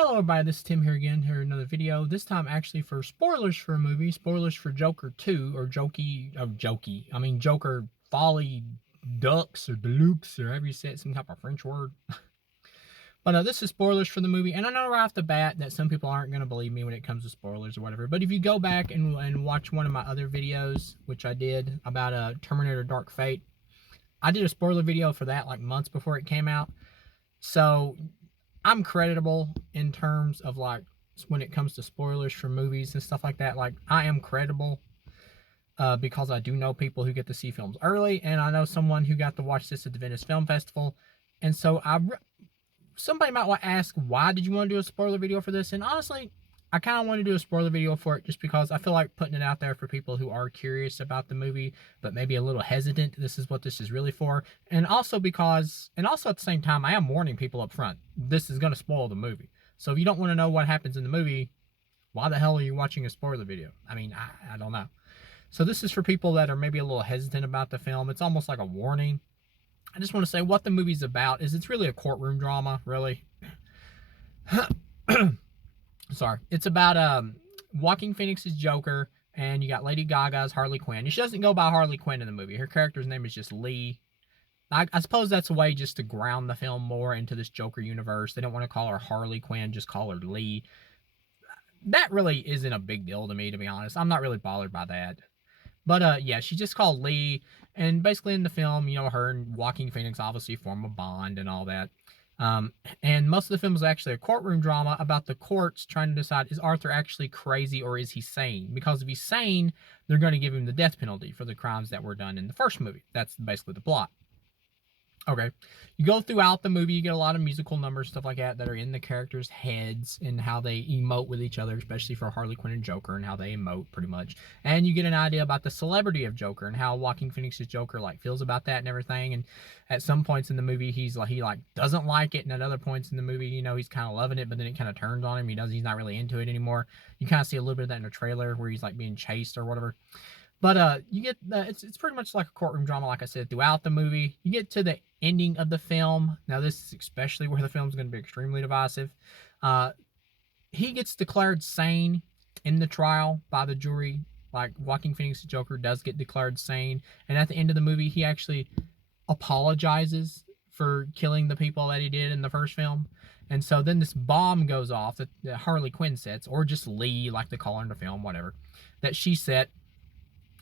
Hello everybody, this is Tim here again, here another video. This time actually for spoilers for a movie, spoilers for Joker 2, or Joker Folie Ducks, or Deluxe, or however you say it, some type of French word. But this is spoilers for the movie, and I know right off the bat that some people aren't going to believe me when it comes to spoilers or whatever, but if you go back and watch one of my other videos, which I did about Terminator Dark Fate, I did a spoiler video for that like months before it came out. So I'm creditable in terms of like when it comes to spoilers for movies and stuff like that. Like I am credible because I do know people who get to see films early, and I know someone who got to watch this at the Venice Film Festival. And so somebody might ask, why did you want to do a spoiler video for this? And honestly, I kind of want to do a spoiler video for it just because I feel like putting it out there for people who are curious about the movie, but maybe a little hesitant. This is what this is really for. And also at the same time, I am warning people up front. This is going to spoil the movie. So if you don't want to know what happens in the movie, why the hell are you watching a spoiler video? I mean, I don't know. So this is for people that are maybe a little hesitant about the film. It's almost like a warning. I just want to say what the movie's about is it's really a courtroom drama, really. Sorry. It's about Joaquin Phoenix's Joker, and you got Lady Gaga's Harley Quinn. She doesn't go by Harley Quinn in the movie. Her character's name is just Lee. I suppose that's a way just to ground the film more into this Joker universe. They don't want to call her Harley Quinn, just call her Lee. That really isn't a big deal to me, to be honest. I'm not really bothered by that. But yeah, she's just called Lee, and basically in the film, you know, her and Joaquin Phoenix obviously form a bond and all that. And most of the film is actually a courtroom drama about the courts trying to decide, is Arthur actually crazy or is he sane? Because if he's sane, they're going to give him the death penalty for the crimes that were done in the first movie. That's basically the plot. Okay, you go throughout the movie, you get a lot of musical numbers, stuff like that are in the characters' heads and how they emote with each other, especially for Harley Quinn and Joker, and how they emote pretty much. And you get an idea about the celebrity of Joker and how Joaquin Phoenix's Joker like feels about that and everything. And at some points in the movie, he doesn't like it, and at other points in the movie, you know, he's kind of loving it, but then it kind of turns on him. He's not really into it anymore. You kind of see a little bit of that in the trailer where he's like being chased or whatever. But you get it's pretty much like a courtroom drama, like I said, throughout the movie. You get to the ending of the film. Now, this is especially where the film's going to be extremely divisive. He gets declared sane in the trial by the jury. Like, Joaquin Phoenix's Joker does get declared sane. And at the end of the movie, he actually apologizes for killing the people that he did in the first film. And so then this bomb goes off that Harley Quinn sets, or just Lee, like they call her in the film, whatever, that she set.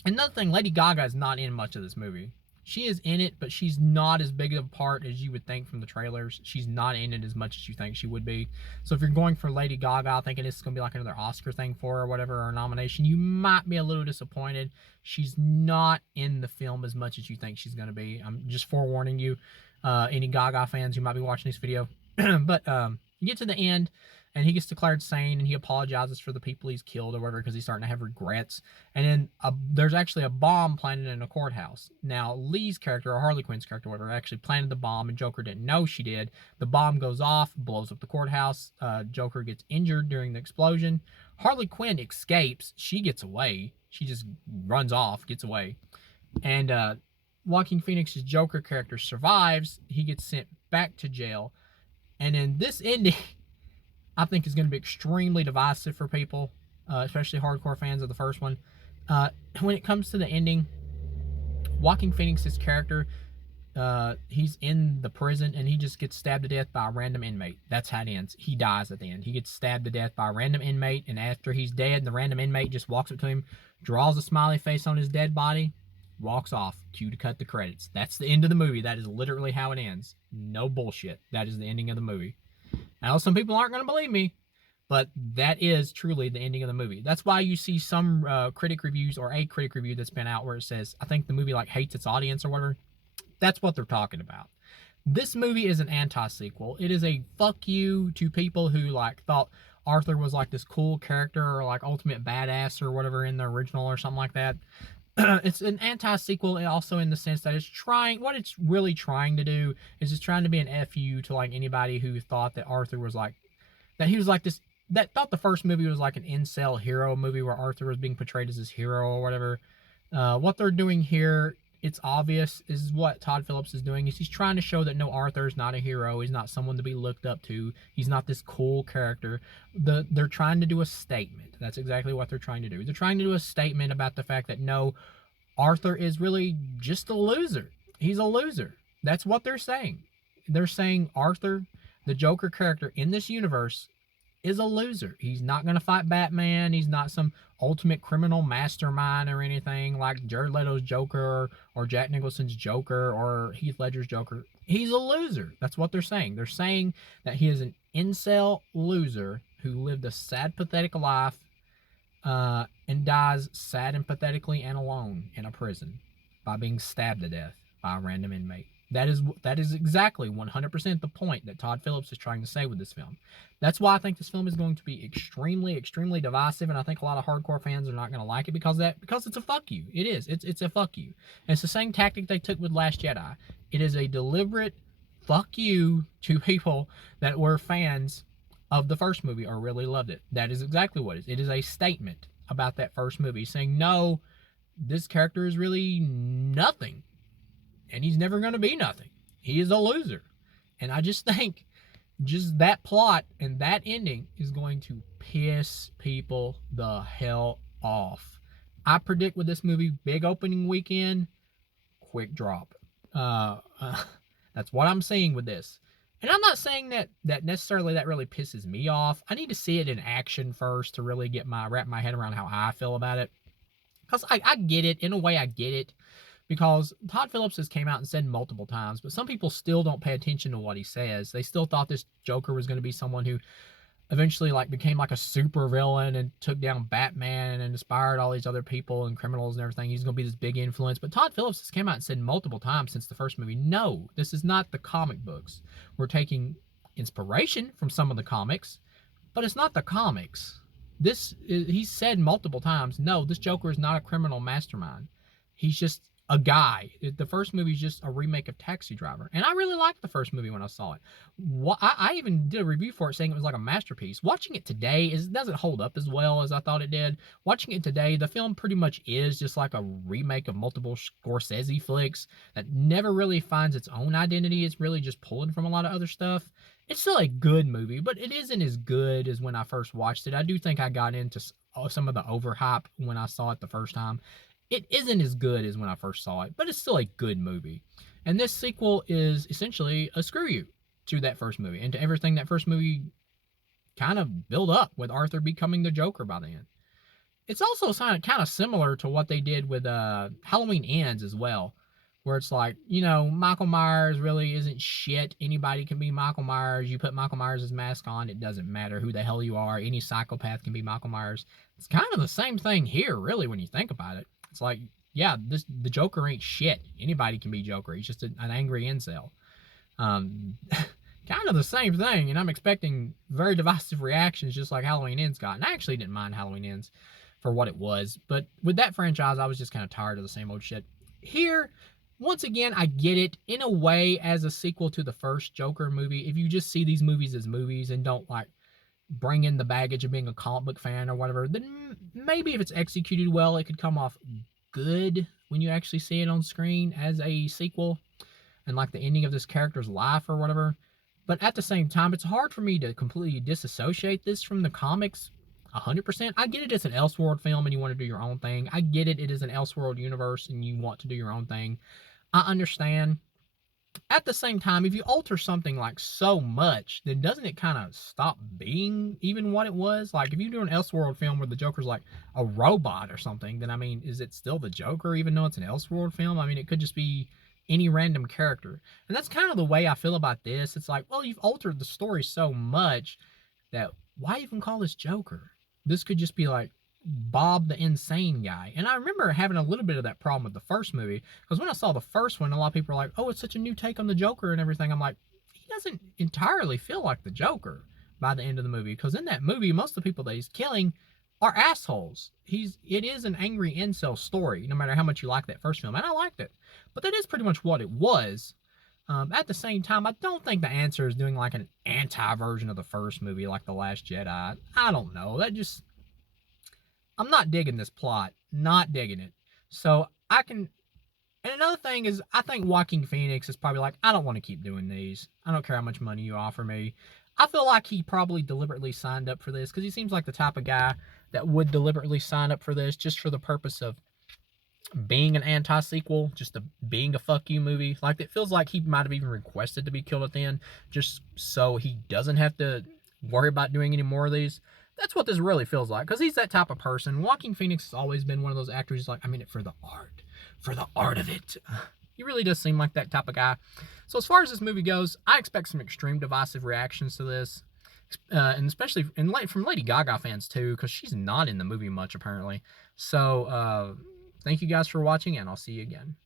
Another thing, Lady Gaga is not in much of this movie. She is in it, but she's not as big of a part as you would think from the trailers. She's not in it as much as you think she would be. So if you're going for Lady Gaga, thinking it's going to be like another Oscar thing for her or whatever, or a nomination, you might be a little disappointed. She's not in the film as much as you think she's going to be. I'm just forewarning you, any Gaga fans who might be watching this video. But you get to the end, and he gets declared sane, and he apologizes for the people he's killed or whatever because he's starting to have regrets. And then there's actually a bomb planted in a courthouse. Now, Lee's character, or Harley Quinn's character, whatever, actually planted the bomb, and Joker didn't know she did. The bomb goes off, blows up the courthouse. Joker gets injured during the explosion. Harley Quinn escapes. She gets away. She just runs off, gets away. And Joaquin Phoenix's Joker character survives. He gets sent back to jail. And then this ending, I think, is going to be extremely divisive for people, especially hardcore fans of the first one. When it comes to the ending, Joaquin Phoenix's character, he's in the prison, and he just gets stabbed to death by a random inmate. That's how it ends. He dies at the end. He gets stabbed to death by a random inmate, and after he's dead, the random inmate just walks up to him, draws a smiley face on his dead body, walks off. Cue to cut the credits. That's the end of the movie. That is literally how it ends. No bullshit. That is the ending of the movie. I know some people aren't going to believe me, but that is truly the ending of the movie. That's why you see some critic reviews, or a critic review that's been out, where it says, I think the movie like hates its audience or whatever. That's what they're talking about. This movie is an anti-sequel. It is a fuck you to people who like thought Arthur was like this cool character, or like ultimate badass or whatever in the original or something like that. It's an anti-sequel also in the sense that what it's really trying to do is it's trying to be an FU to like anybody who thought that Arthur was like, that he was like this, that thought the first movie was like an incel hero movie where Arthur was being portrayed as this hero or whatever. What they're doing here It's obvious is what Todd Phillips is doing is he's trying to show that no, Arthur is not a hero. He's not someone to be looked up to. He's not this cool character. They're trying to do a statement. That's exactly what they're trying to do. They're trying to do a statement about the fact that no, Arthur is really just a loser. He's a loser. That's what they're saying. They're saying Arthur, the Joker character in this universe, is a loser. He's not going to fight Batman. He's not some ultimate criminal mastermind or anything like Jared Leto's Joker or Jack Nicholson's Joker or Heath Ledger's Joker. He's a loser. That's what they're saying. They're saying that he is an incel loser who lived a sad, pathetic life and dies sad and pathetically and alone in a prison by being stabbed to death by a random inmate. That is exactly 100% the point that Todd Phillips is trying to say with this film. That's why I think this film is going to be extremely, extremely divisive, and I think a lot of hardcore fans are not going to like it because it's a fuck you. It is. It's a fuck you. And it's the same tactic they took with Last Jedi. It is a deliberate fuck you to people that were fans of the first movie or really loved it. That is exactly what it is. It is a statement about that first movie saying, no, this character is really nothing. And he's never going to be nothing. He is a loser. And I just think just that plot and that ending is going to piss people the hell off. I predict with this movie, big opening weekend, quick drop. That's what I'm seeing with this. And I'm not saying that necessarily that really pisses me off. I need to see it in action first to really wrap my head around how I feel about it. Because I get it. In a way, I get it. Because Todd Phillips has came out and said multiple times, but some people still don't pay attention to what he says. They still thought this Joker was going to be someone who eventually became like a super villain and took down Batman and inspired all these other people and criminals and everything. He's going to be this big influence. But Todd Phillips has came out and said multiple times since the first movie, no, this is not the comic books. We're taking inspiration from some of the comics, but it's not the comics. He's said multiple times, no, this Joker is not a criminal mastermind. He's just a guy. The first movie is just a remake of Taxi Driver. And I really liked the first movie when I saw it. I even did a review for it saying it was like a masterpiece. Watching it today doesn't hold up as well as I thought it did. Watching it today, the film pretty much is just like a remake of multiple Scorsese flicks that never really finds its own identity. It's really just pulling from a lot of other stuff. It's still a good movie, but it isn't as good as when I first watched it. I do think I got into some of the overhype when I saw it the first time. It isn't as good as when I first saw it, but it's still a good movie. And this sequel is essentially a screw you to that first movie and to everything that first movie kind of built up with Arthur becoming the Joker by the end. It's also kind of similar to what they did with Halloween Ends as well, where it's like, Michael Myers really isn't shit. Anybody can be Michael Myers. You put Michael Myers' mask on, it doesn't matter who the hell you are. Any psychopath can be Michael Myers. It's kind of the same thing here, really, when you think about it. It's like, yeah, the Joker ain't shit. Anybody can be Joker. He's just an angry incel. Kind of the same thing, and I'm expecting very divisive reactions just like Halloween Ends got. And I actually didn't mind Halloween Ends for what it was, but with that franchise, I was just kind of tired of the same old shit. Here, once again, I get it in a way as a sequel to the first Joker movie. If you just see these movies as movies and don't bring in the baggage of being a comic book fan or whatever, then maybe if it's executed well, it could come off good when you actually see it on screen as a sequel and the ending of this character's life or whatever. But at the same time, it's hard for me to completely disassociate this from the comics 100%. I get it, it's an Elseworld film and you want to do your own thing. I get it, it is an Elseworld universe and you want to do your own thing. I understand. At the same time, if you alter something so much, then doesn't it kind of stop being even what it was? If you do an Elseworld film where the Joker's a robot or something, then is it still the Joker even though it's an Elseworld film? It could just be any random character. And that's kind of the way I feel about this. It's well, you've altered the story so much that why even call this Joker? This could just be Bob the Insane Guy. And I remember having a little bit of that problem with the first movie, because when I saw the first one, a lot of people were like, oh, it's such a new take on the Joker and everything. I'm like, he doesn't entirely feel like the Joker by the end of the movie, because in that movie, most of the people that he's killing are assholes. It is an angry incel story, no matter how much you like that first film, and I liked it. But that is pretty much what it was. At the same time, I don't think the answer is doing an anti-version of the first movie like The Last Jedi. I don't know. I'm not digging this plot. Not digging it. So and And another thing is, I think Joaquin Phoenix is probably like, I don't want to keep doing these. I don't care how much money you offer me. I feel like he probably deliberately signed up for this because he seems like the type of guy that would deliberately sign up for this just for the purpose of being an anti-sequel, just being a fuck you movie. Like, it feels like he might have even requested to be killed at the end just so he doesn't have to worry about doing any more of these. That's what this really feels like, because he's that type of person. Joaquin Phoenix has always been one of those actors who's like, I'm in it for the art of it. He really does seem like that type of guy. So as far as this movie goes, I expect some extreme divisive reactions to this, and especially from Lady Gaga fans too, because she's not in the movie much apparently. So thank you guys for watching, and I'll see you again.